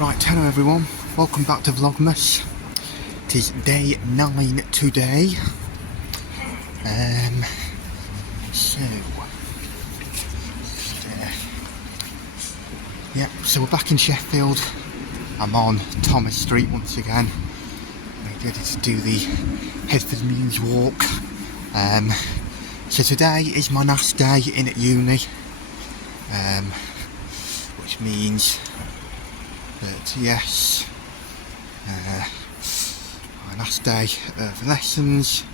Right, hello everyone, welcome back to Vlogmas. It is day 9 today. So we're back in Sheffield. I'm on Thomas Street once again. We're ready to do the Hedford Mews walk. So today is my last day in at uni, which means that yes, my last day of lessons.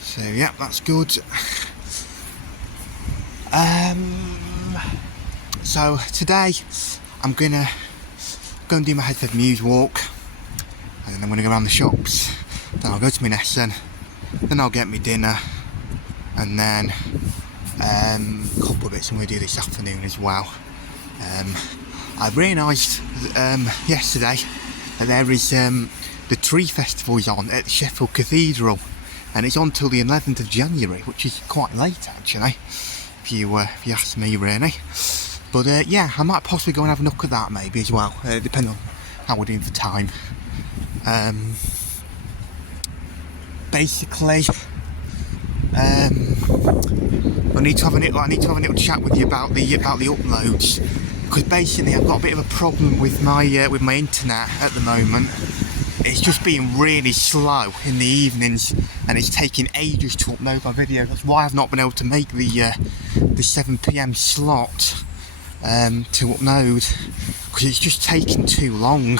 So yeah, that's good. So today I'm gonna go and do my Hedford Mews walk, and then I'm gonna go around the shops. Then I'll go to my lesson. Then I'll get me dinner, and then a couple of bits I'm going to do this afternoon as well. I realised yesterday that there is the tree festival's on at the Sheffield Cathedral, and it's on till the 11th of January, which is quite late actually, if you ask me really. But yeah, I might possibly go and have a look at that maybe as well, depending on how we're doing for time. Basically, I need to have a little chat with you about the uploads, because basically I've got a bit of a problem with my internet at the moment. It's just being really slow in the evenings, and it's taking ages to upload my video. That's why I've not been able to make the 7 PM slot to upload, because it's just taking too long.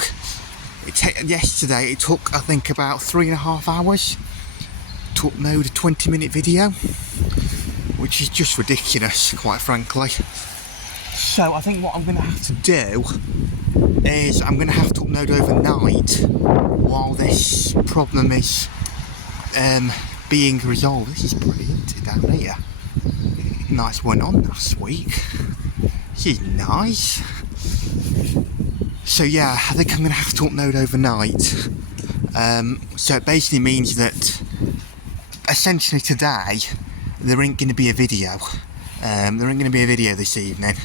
Yesterday it took, I think, about 3.5 hours to upload a 20-minute video, which is just ridiculous, quite frankly. So I think what I'm going to have to do is I'm going to have to upload overnight while this problem is being resolved. This is brilliant down here. Nice one on last week. This is nice. So yeah, I think I'm going to have to upload overnight. So it basically means that essentially today there ain't going to be a video. There ain't going to be a video this evening.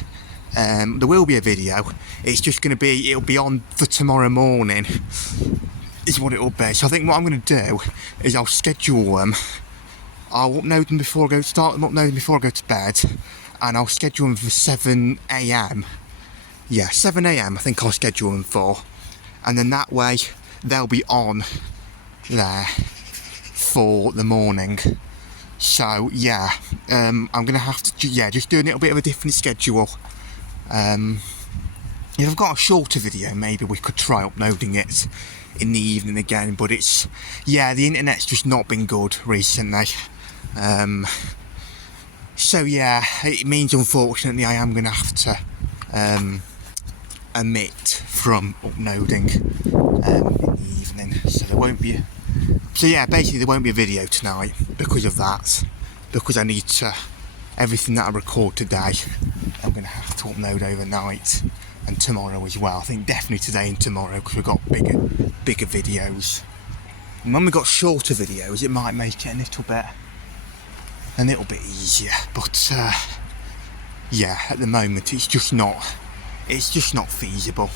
There will be a video. It's just going to be, it'll be on for tomorrow morning, is what it'll be. So I think what I'm going to do is I'll schedule them. I'll upload them before I go, start them uploading before I go to bed, and I'll schedule them for 7 AM. Yeah, 7 AM I think I'll schedule them for, and then that way they'll be on there for the morning. So yeah, I'm gonna have to just do a little bit of a different schedule. If I've got a shorter video, maybe we could try uploading it in the evening again, but it's, yeah, the internet's just not been good recently. So yeah, it means unfortunately I am gonna have to omit from uploading in the evening, so there won't be basically there won't be a video tonight because of that, because I need to, everything that I record today I'm going to have to upload overnight, and tomorrow as well. I think definitely today and tomorrow, because we've got bigger videos, and when we've got shorter videos it might make it a little bit easier, but yeah, at the moment it's just not feasible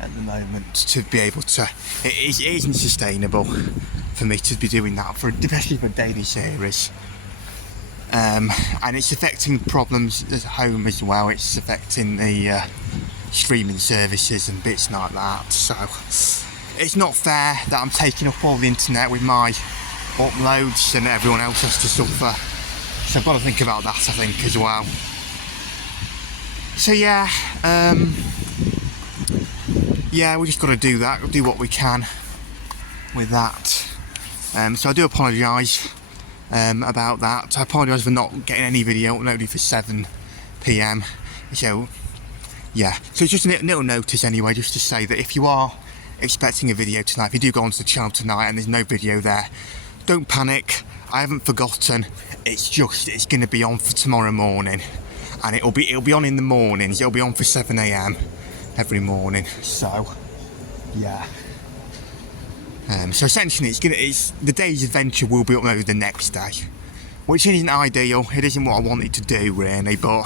at the moment to be able to, it isn't sustainable for me to be doing that, especially for a daily series. And it's affecting problems at home as well. It's affecting the streaming services and bits like that. So it's not fair that I'm taking up all the internet with my uploads and everyone else has to suffer. So I've got to think about that, I think, as well. So yeah, we just got to do that, do what we can with that. So I do apologise about that. I apologise for not getting any video uploaded for 7 PM. So yeah, so it's just a little notice anyway, just to say that if you are expecting a video tonight, if you do go onto the channel tonight and there's no video there, don't panic. I haven't forgotten. It's going to be on for tomorrow morning, and it'll be on in the mornings. It'll be on for 7 AM every morning. So yeah. So essentially it's the day's adventure will be uploaded the next day, which isn't ideal. It isn't what I wanted to do really, but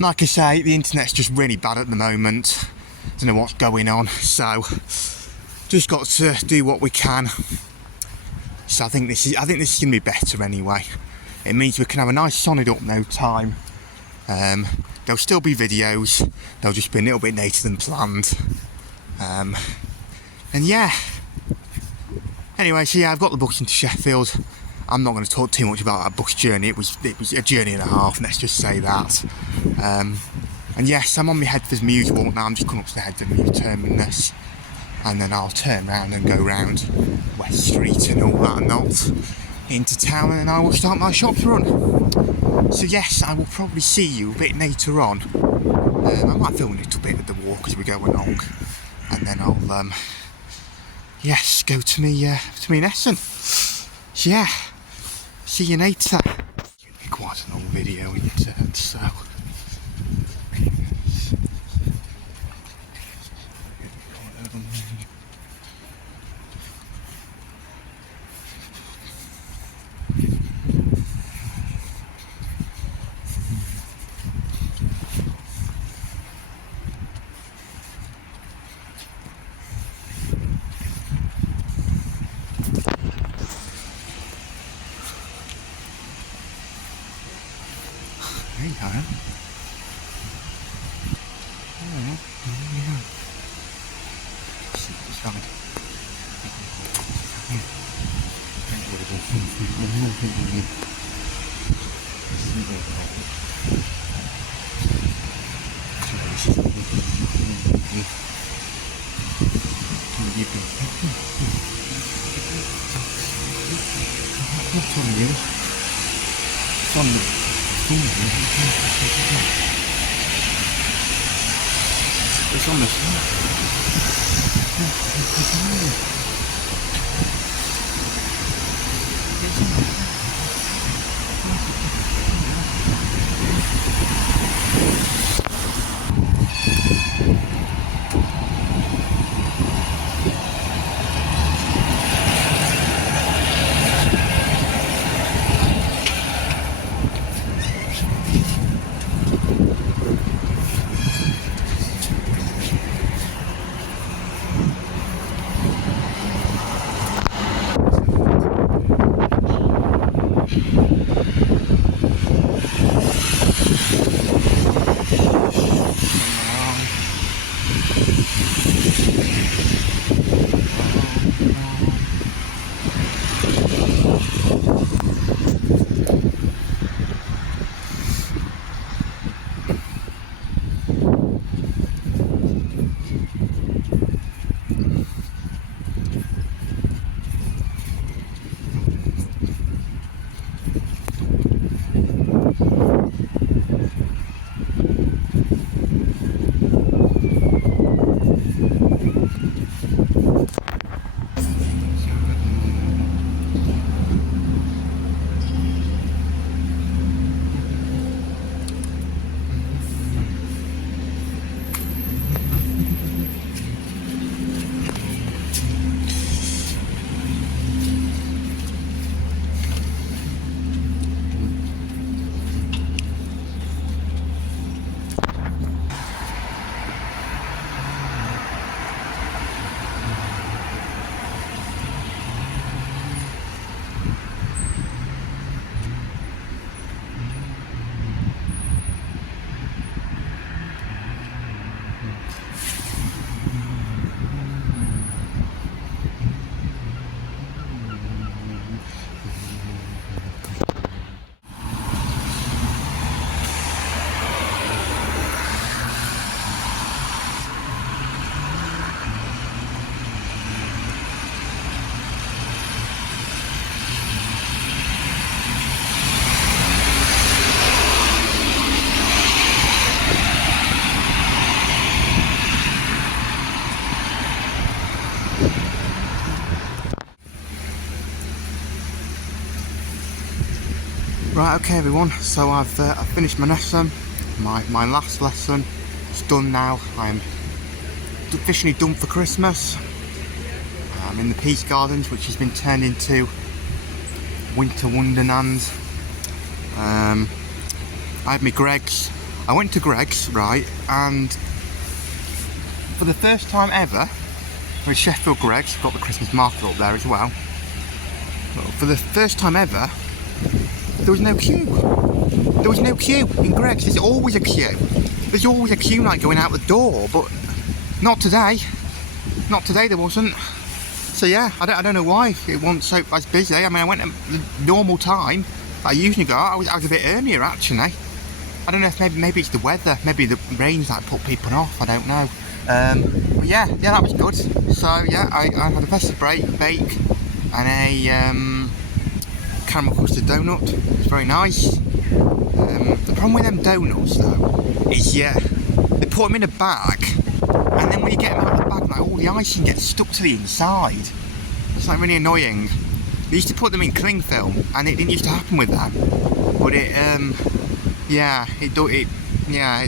like I say, the internet's just really bad at the moment. Don't know what's going on, so just got to do what we can. So I think this is gonna be better anyway. It means we can have a nice solid upload time. There'll still be videos, they'll just be a little bit later than planned. And yeah. Anyway, so yeah, I've got the bus into Sheffield. I'm not going to talk too much about that bus journey. It was a journey and a half, let's just say that. And yes, I'm on my head for my usual walk now. I'm just coming up to the head of the new terminus, and then I'll turn around and go round West Street and all that and not into town, and then I will start my shops run. So yes, I will probably see you a bit later on. I might film a little bit of the walk as we go along, and then I'll yes, go to me lesson. So yeah, see you later. It'll be quite an old video in turn, so. There you go. It's on this one. Right, okay everyone, so I've finished my lesson, my last lesson. It's done now. I'm officially done for Christmas. I'm in the Peace Gardens, which has been turned into Winter Wonderland. I had my Greggs. I went to Greg's, right, and for the first time ever, with Sheffield Greg's, got the Christmas market up there as well. But for the first time ever, there was no queue. There was no queue in Greg's. There's always a queue. There's always a queue like going out the door, but not today. Not today there wasn't. So yeah, I don't know why it wasn't so as busy. I mean, I went at the normal time I usually go. I was a bit earlier actually. I don't know if maybe it's the weather, maybe the rain's that put people off. I don't know. But yeah, that was good. So yeah, I had a festive bake and a caramel custard donut. It's very nice. The problem with them donuts though is they put them in a bag, and then when you get them out of the bag, like all the icing gets stuck to the inside. It's like really annoying. They used to put them in cling film, and it didn't used to happen with that. But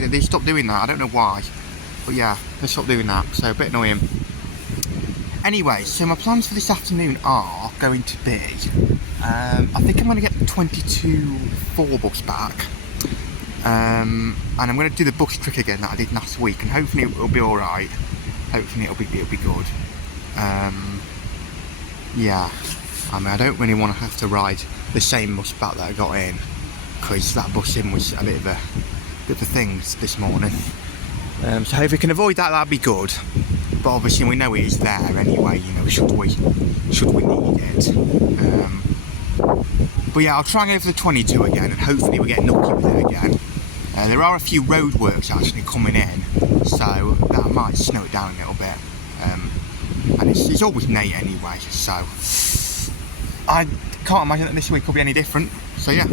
they stopped doing that. I don't know why, but yeah, they stopped doing that. So a bit annoying. Anyway, so my plans for this afternoon are going to be, I think I'm going to get the 22-4 bus back, and I'm going to do the bus trick again that I did last week, and hopefully it'll be all right. Hopefully it'll be good. Yeah, I mean, I don't really want to have to ride the same bus back that I got in, because that bus in was a bit of a thing this morning. So if we can avoid that, that'd be good. But obviously we know it is there anyway, you know, should we need it. But yeah, I'll try and go for the 22 again, and hopefully we get lucky with it again. There are a few roadworks actually coming in, so that might slow it down a little bit. And it's always late anyway, so I can't imagine that this week will be any different. So yeah.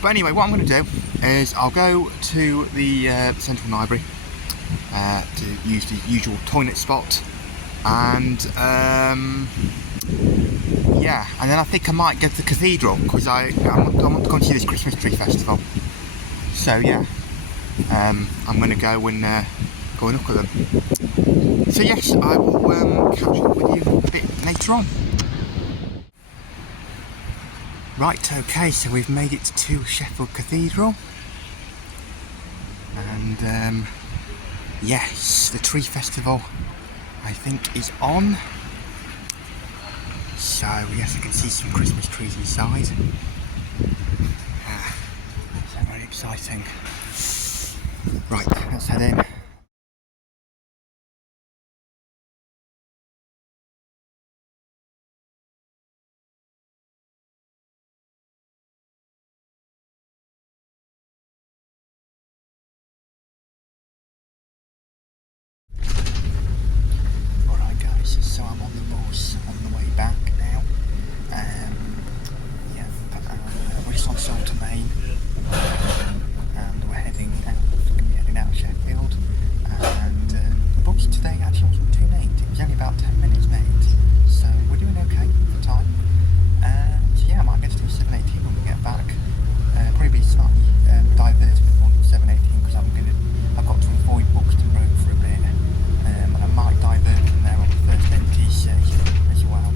But anyway, what I'm going to do is I'll go to the Central Library to use the usual toilet spot, and yeah, and then I think I might go to the cathedral, because I want to go and see this Christmas tree festival. So yeah, I'm going to go and look at them. So yes, I will catch up with you a bit later on. Right, okay, so we've made it to Sheffield Cathedral, and yes, the tree festival I think is on. So yes, I can see some Christmas trees inside. So very exciting. Right, let's head in. Alright guys, so I'm on the bus on the way back now. We're just on Salter Main, and we're heading out of Sheffield. And the bus today actually wasn't too late. It was only about 10 minutes late, so we're doing okay for time. And yeah, I might get to do 7:18 when we get back. Probably be slightly diverted on 7:18, because I've got to avoid Buxton Road for a bit, and I might divert from there on the first MTC as well.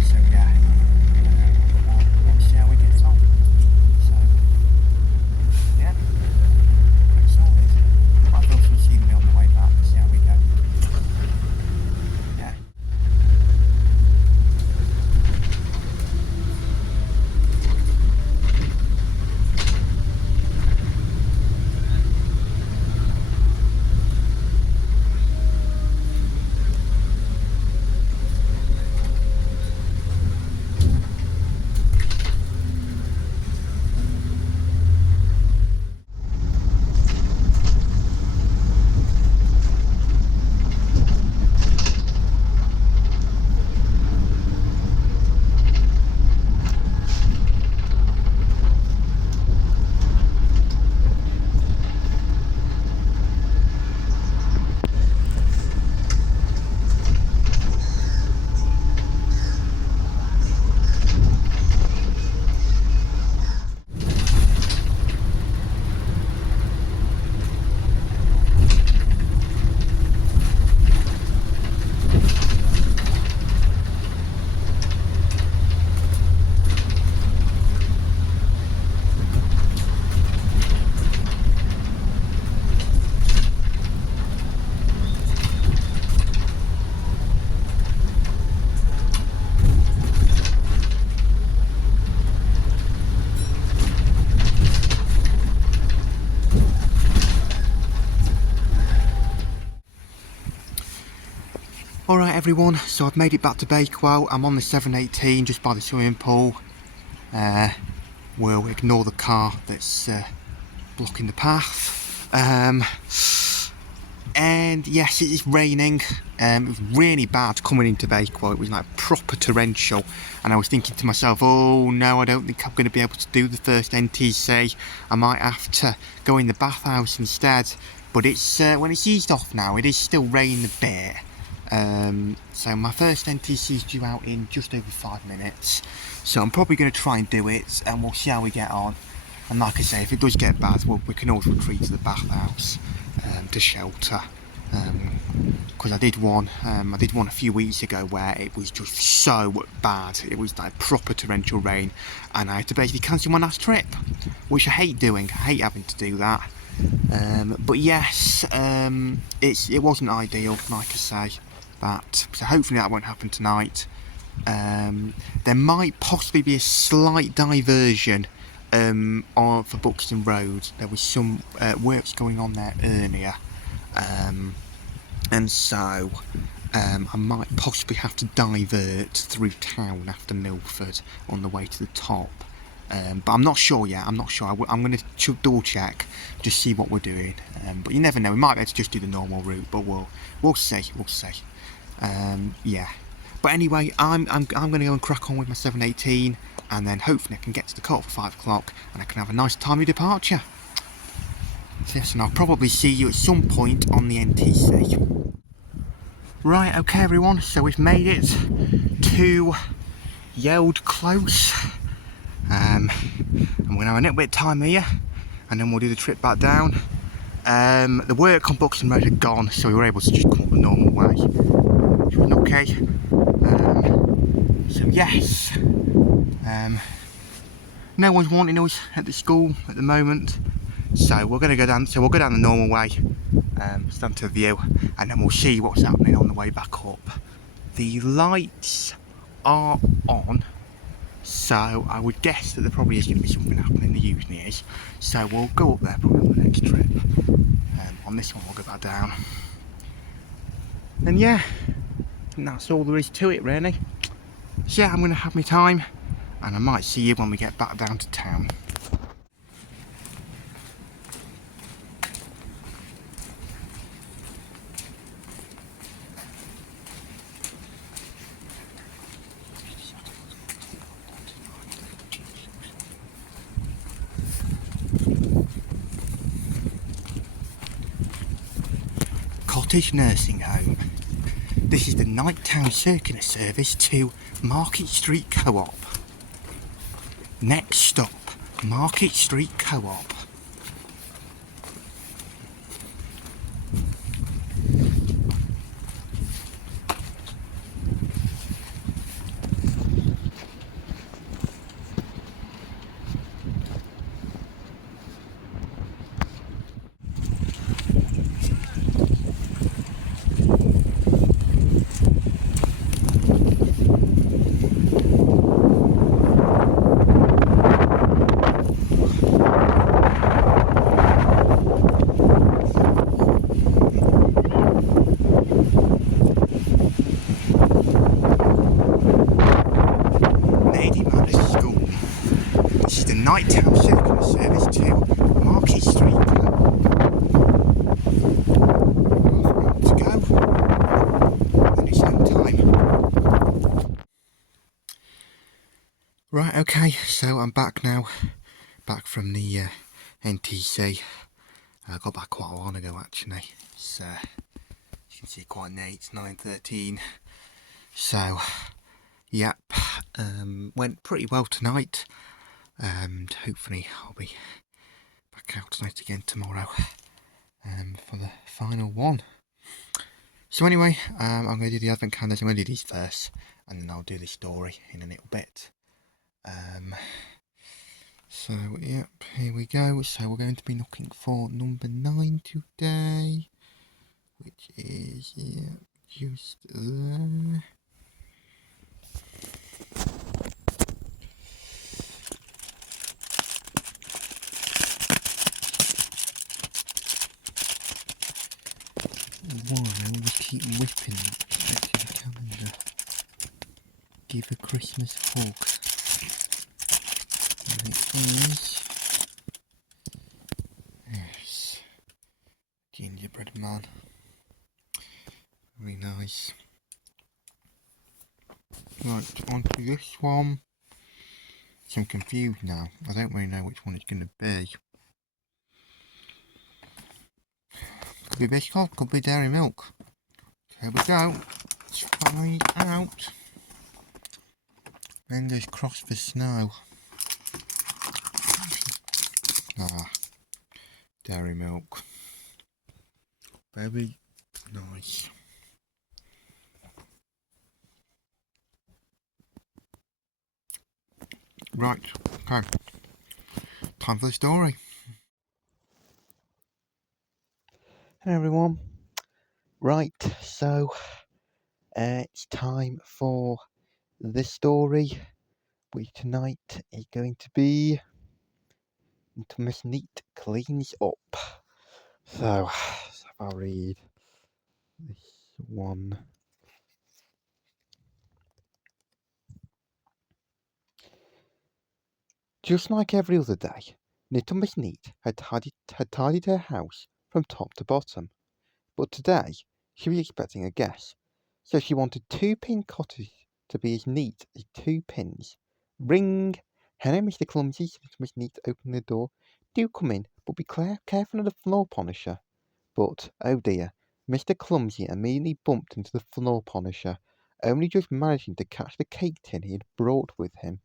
So yeah, we'll see how we get on. So Right everyone, so I've made it back to Bakewell. I'm on the 718 just by the swimming pool. We'll ignore the car that's blocking the path. And yes, it is raining. It was really bad coming into Bakewell. It was like proper torrential, and I was thinking to myself, oh no, I don't think I'm going to be able to do the first NTC. I might have to go in the bathhouse instead. But it's when it's eased off now, it is still raining a bit. So my first NTC is due out in just over 5 minutes, so I'm probably going to try and do it, and we'll see how we get on. And like I say, if it does get bad, we can always retreat to the bathhouse to shelter. Because I did one a few weeks ago where it was just so bad. It was like proper torrential rain, and I had to basically cancel my last trip, which I hate doing. I hate having to do that. But yes, it wasn't ideal, like I say. So hopefully that won't happen tonight. There might possibly be a slight diversion for Buxton Road. There was some works going on there earlier, and so I might possibly have to divert through town after Milford on the way to the top. But I'm not sure yet. I'm not sure. I'm going to double check, just see what we're doing. But you never know. We might be able to just do the normal route, but we'll see. We'll see. Yeah. But anyway, I'm going to go and crack on with my 718, and then hopefully I can get to the cut for 5 o'clock, and I can have a nice timely departure. So yes, and I'll probably see you at some point on the NTC. Right, okay everyone. So we've made it to Yeld Close. I'm going to have a little bit of time here, and then we'll do the trip back down. The work on Buxton Road had gone, so we were able to just come up the normal way, which was okay. So yes, no one's wanting us at the school at the moment, so we're going to go down. So we'll go down the normal way, stand to view, and then we'll see what's happening on the way back up. The lights are on. So I would guess that there probably is going to be something happening. There usually is. So we'll go up there probably on the next trip. On this one we'll go back down. And yeah, I think that's all there is to it really. So yeah, I'm going to have my time, and I might see you when we get back down to town. Cottage Nursing Home. This is the night-town circular service to Market Street Co-op. Next stop, Market Street Co-op. Night-town circular service to Market Street. To go, and it's home time. Right, okay, so I'm back now, back from the NTC. I got back quite a while ago actually. It's you can see quite late. It's 9:13. So, yep, went pretty well tonight. And hopefully I'll be back out tonight again tomorrow for the final one. So anyway, I'm going to do the advent calendars. I'm going to do these first, and then I'll do the story in a little bit. So yep, here we go. So we're going to be looking for number 9 today, which is just there. Why I always keep whipping that. calendar. Give a Christmas hug. Here it is. Yes. Gingerbread man. Very nice. Right, on to this one. So I'm confused now. I don't really know which one it's going to be. Could be Biscoff, could be dairy milk. Here we go. Let's find out. Fingers crossed for snow. Ah, dairy milk. Very nice. Right, okay. Time for the story. Hello everyone. Right, so it's time for the story, which tonight is going to be Miss Neat Cleans Up. So, I'll read this one. Just like every other day, Little Miss Neat had tidied her house from top to bottom. But today, she was expecting a guest, so she wanted 2-pin cottages to be as neat as 2 pins. Ring! Hello, Mr. Clumsy, said Miss Neat, opening the door. Do come in, but be careful of the floor polisher. But, oh dear, Mr. Clumsy immediately bumped into the floor polisher, only just managing to catch the cake tin he had brought with him.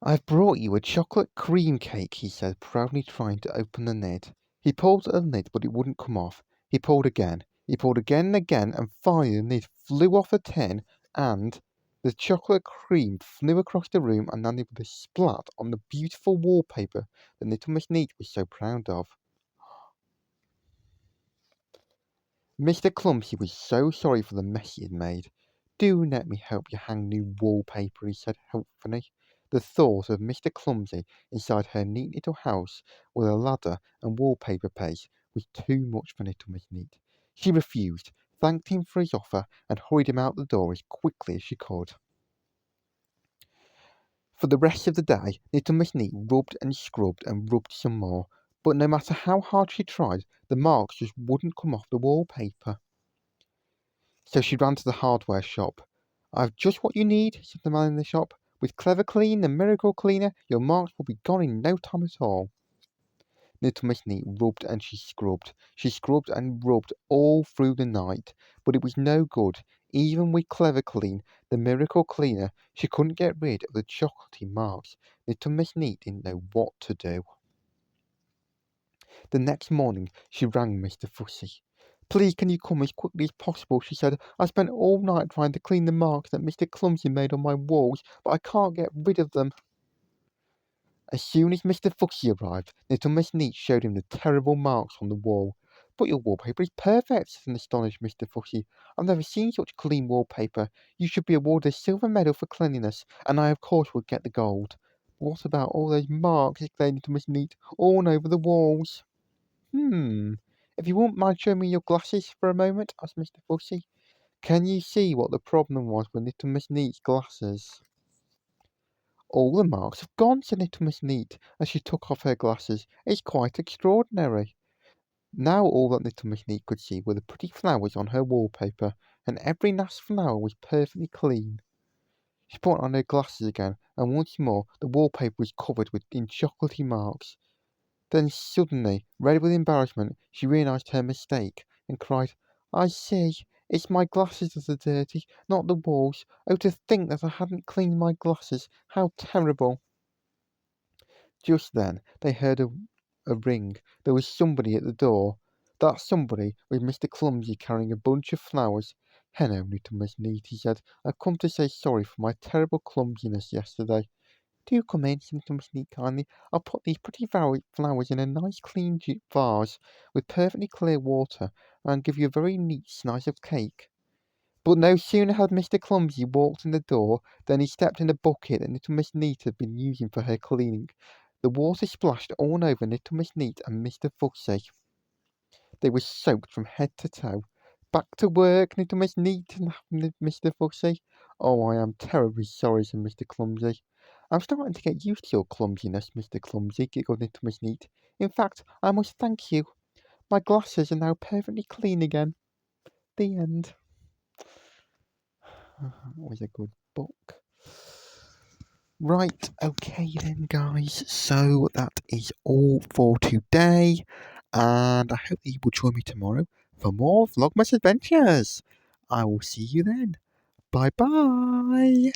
I've brought you a chocolate cream cake, he said, proudly trying to open the lid. He pulled at the lid, but it wouldn't come off. He pulled again and again, and finally the lid flew off the tin, and the chocolate cream flew across the room and landed with a splat on the beautiful wallpaper that Little Miss Neat was so proud of. Mr. Clumsy was so sorry for the mess he had made. Do let me help you hang new wallpaper, he said helpfully. The thought of Mr. Clumsy inside her neat little house with a ladder and wallpaper paste was too much for Little Miss Neat. She refused, thanked him for his offer, and hurried him out the door as quickly as she could. For the rest of the day, Little Miss Neat rubbed and rubbed some more, but no matter how hard she tried, the marks just wouldn't come off the wallpaper. So she ran to the hardware shop. I've just what you need, said the man in the shop. With Clever Clean, the miracle cleaner, your marks will be gone in no time at all. Little Miss Neat rubbed and she scrubbed. She scrubbed and rubbed all through the night, but it was no good. Even with Clever Clean, the miracle cleaner, she couldn't get rid of the chocolatey marks. Little Miss Neat didn't know what to do. The next morning she rang Mr. Fussy. Please can you come as quickly as possible, she said. I spent all night trying to clean the marks that Mr. Clumsy made on my walls, but I can't get rid of them. As soon as Mr. Fussy arrived, Little Miss Neat showed him the terrible marks on the wall. But your wallpaper is perfect, said an astonished Mr. Fussy. I've never seen such clean wallpaper. You should be awarded a silver medal for cleanliness, and I of course would get the gold. But what about all those marks, exclaimed Little Miss Neat, all over the walls? If you wouldn't mind showing me your glasses for a moment, asked Mr. Fussy. Can you see what the problem was with Little Miss Neat's glasses? All the marks have gone, said Little Miss Neat, as she took off her glasses. It's quite extraordinary. Now all that Little Miss Neat could see were the pretty flowers on her wallpaper, and every last flower was perfectly clean. She put on her glasses again, and once more the wallpaper was covered in chocolatey marks. Then suddenly, red with embarrassment, she realised her mistake, and cried, I see, it's my glasses that are dirty, not the walls. Oh, to think that I hadn't cleaned my glasses, how terrible. Just then they heard a ring. There was somebody at the door. That somebody was Mr. Clumsy carrying a bunch of flowers. Hello, Little Miss Neat, he said. I've come to say sorry for my terrible clumsiness yesterday. Do come in, said Little Miss Neat kindly. I'll put these pretty flowers in a nice clean vase with perfectly clear water, and give you a very neat slice of cake. But no sooner had Mr. Clumsy walked in the door than he stepped in a bucket that Little Miss Neat had been using for her cleaning. The water splashed all over Little Miss Neat and Mr. Fussy. They were soaked from head to toe. Back to work, little Miss Neat and Mr. Fussy. Oh, I am terribly sorry, said Mr. Clumsy. I'm starting to get used to your clumsiness, Mr. Clumsy, giggled little Miss Neat. In fact, I must thank you. My glasses are now perfectly clean again. The end. That was a good book. Right, okay then, guys. So that is all for today. And I hope that you will join me tomorrow for more Vlogmas adventures. I will see you then. Bye bye.